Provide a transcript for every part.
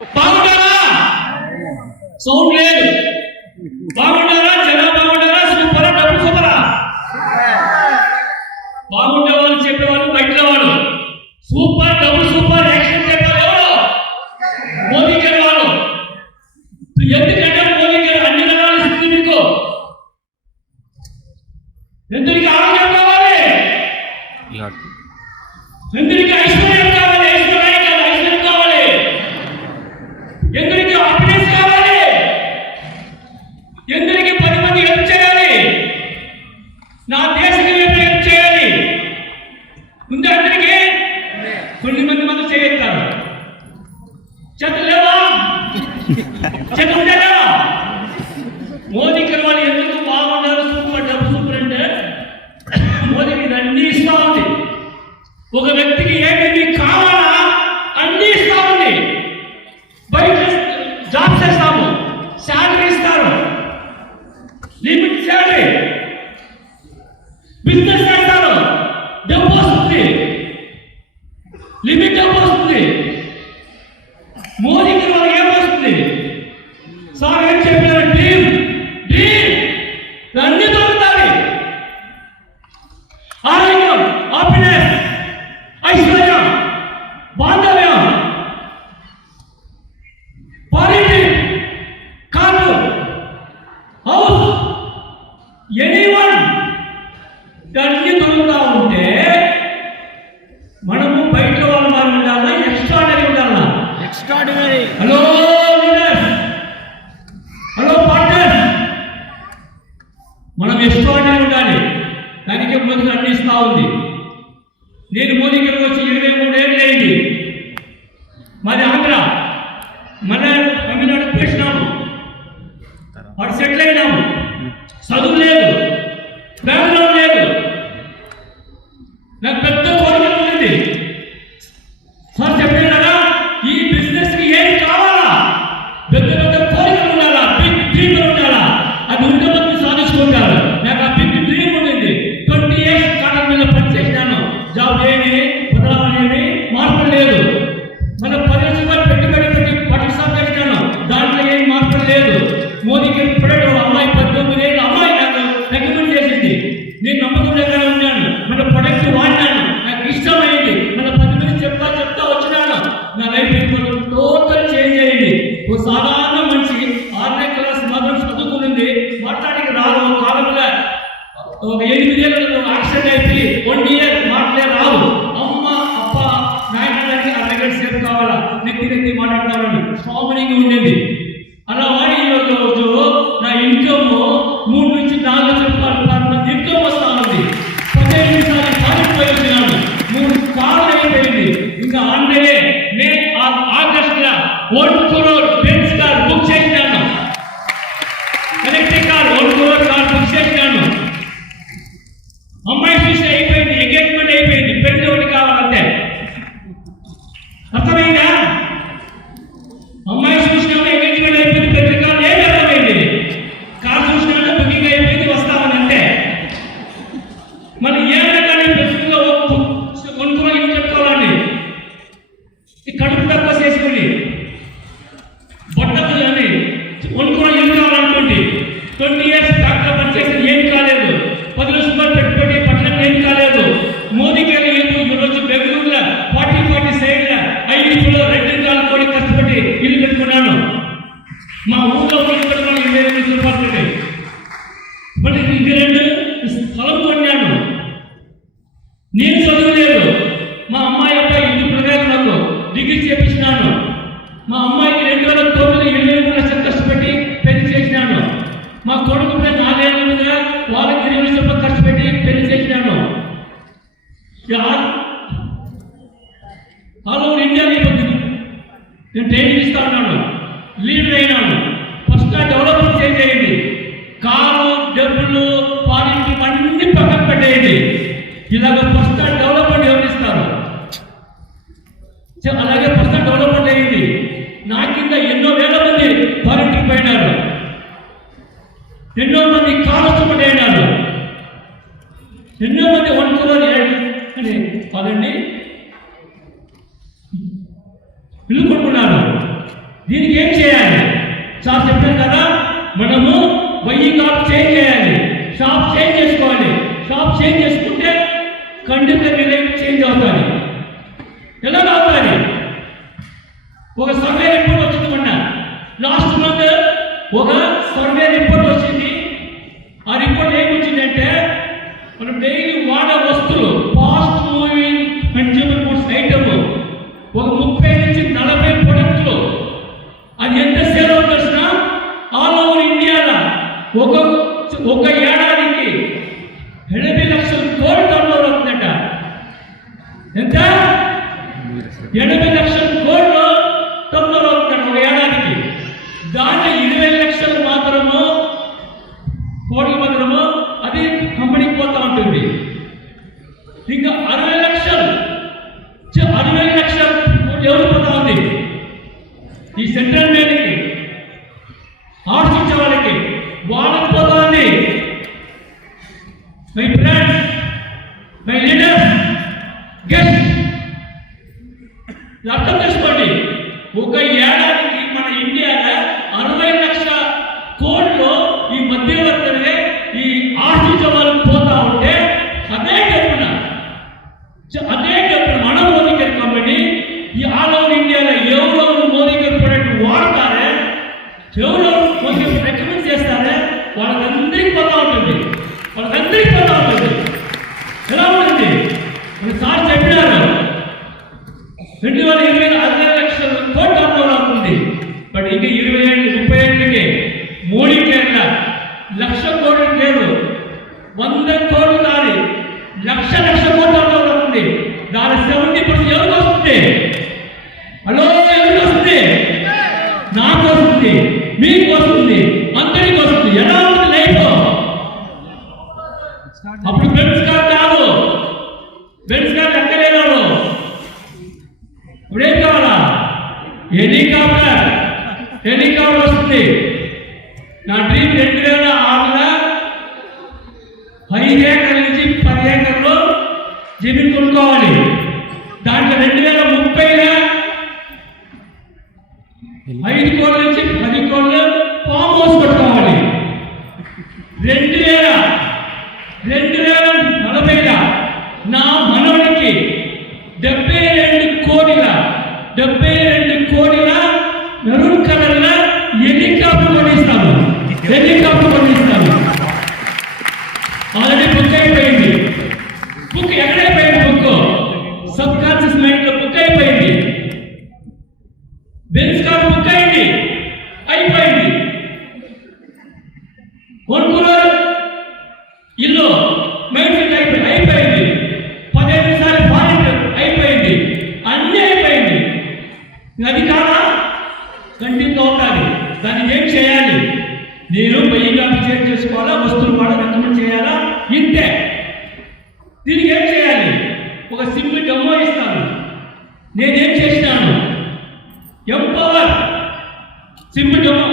బాగుంటారా? Sound లేదు. బాగుంటారా? చేయండి business చేస్తారు డబ్బు వస్తుంది. లిమిట్ డబ్బు వస్తుంది. మోదీకి ఎనీవన్ దానికి దొరుకుతా ఉంటే మనము బయట వాళ్ళు మనం ఉండాలా? ఎక్స్ట్రాడనరీ ఉండాలా? Extraordinary hello leaders hello partners మనం ఎక్స్ట్రాడనరీ ఉండాలి. దానికి ముందు అందిస్తూ ఉంది? विवेकानंद one foot ఇరవై లక్షలు మాత్రము కోట్ల మంది ಮಧ್ಯಾಹ್ನ లేదు వంద కోట్లు దాని లక్ష లక్ష కోట్ల ఉంది దాని సెవెంటీ పర్సెంట్ ఎవరు ఐదు నుంచి పది ఏకర్లు జమీన్ కొనుక్కోవాలి. దాంట్లో రెండు వేల ముప్పై ఐదు కోట్ల నేనేం చేసినాను? ఎంపవర్ సింపుల్ గారు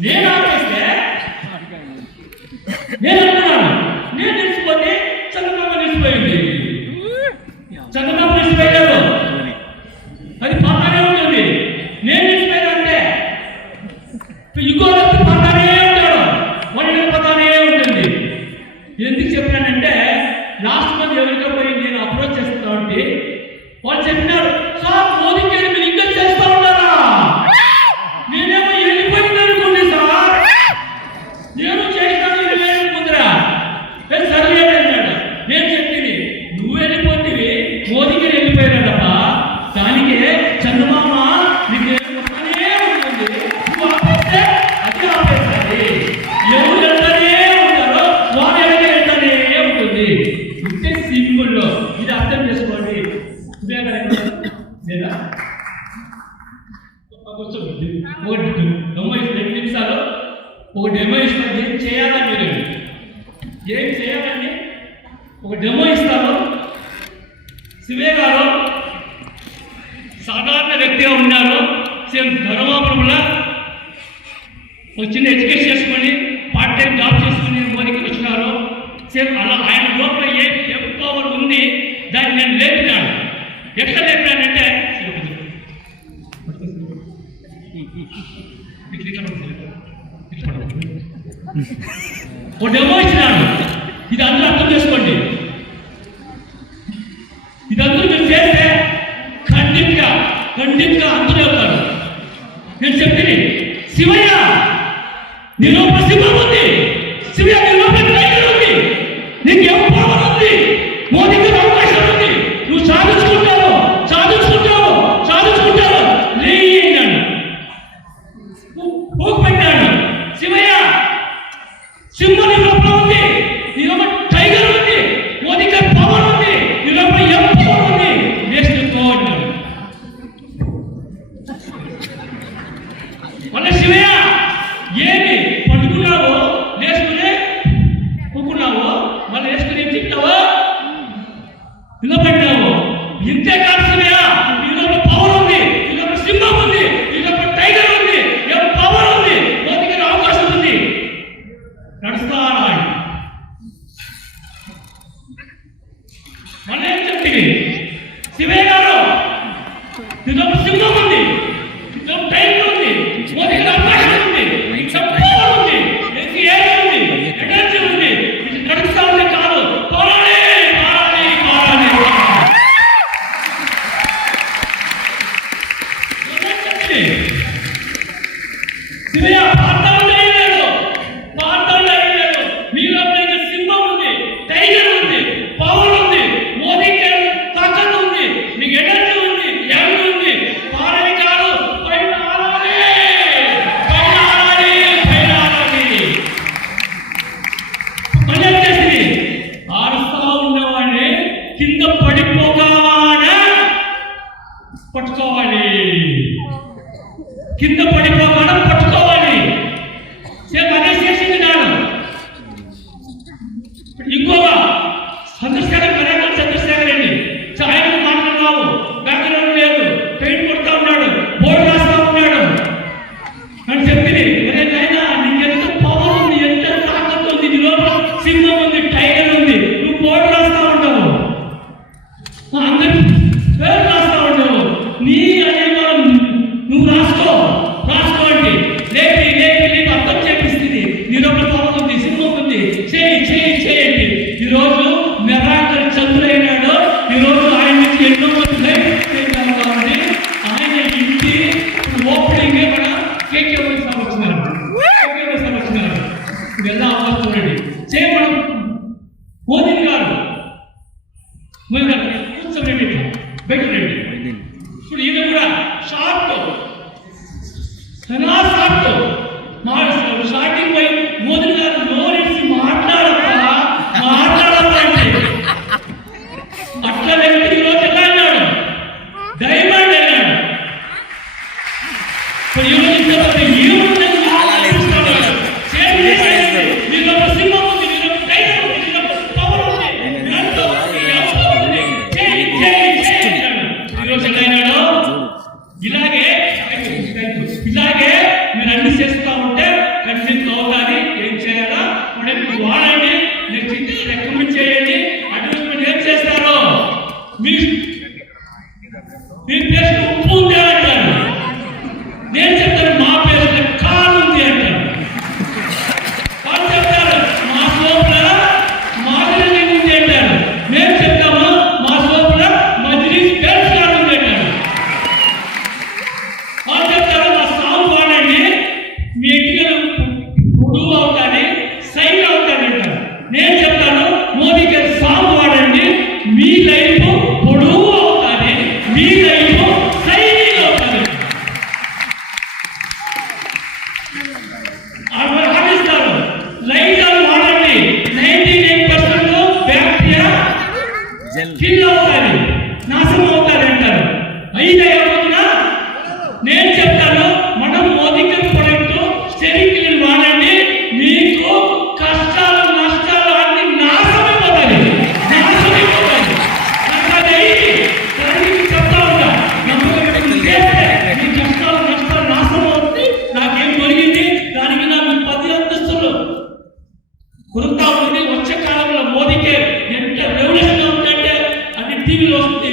నేను ఆలోచిస్తే నేను ఒక డెమో ఇస్తాను ఏం చేయాలని మీరు? ఏం చేయాలని ఒక డెమో ఇస్తాను. శివే గారు సాధారణ వ్యక్తిగా ఉన్నారు. సేమ్ ధర్మాపురముల వచ్చిన ఎడ్యుకేషన్ చేసుకొని పార్ట్ టైం జాబ్ చేసుకుని కోరికి వచ్చినారు. సేమ్ అలా ఆయన లోపల ఏ పవర్ ఉంది దాన్ని నేను లేపినాను. ఎట్లా లేపినానంటే ఇట్లా ఒక డెమో ఇచ్చినాడు ఇది అందరూ అర్థం చేసుకోండి. Si Vega, no. Si no, si. Foi eu que ela pediu. Our Hamisar, light కుదురుతా ఉంది వచ్చే కాలంలో మోదీకే ఎంత రెవల్యూషన్ ఉందంటే అది టీవీలో వస్తుంది.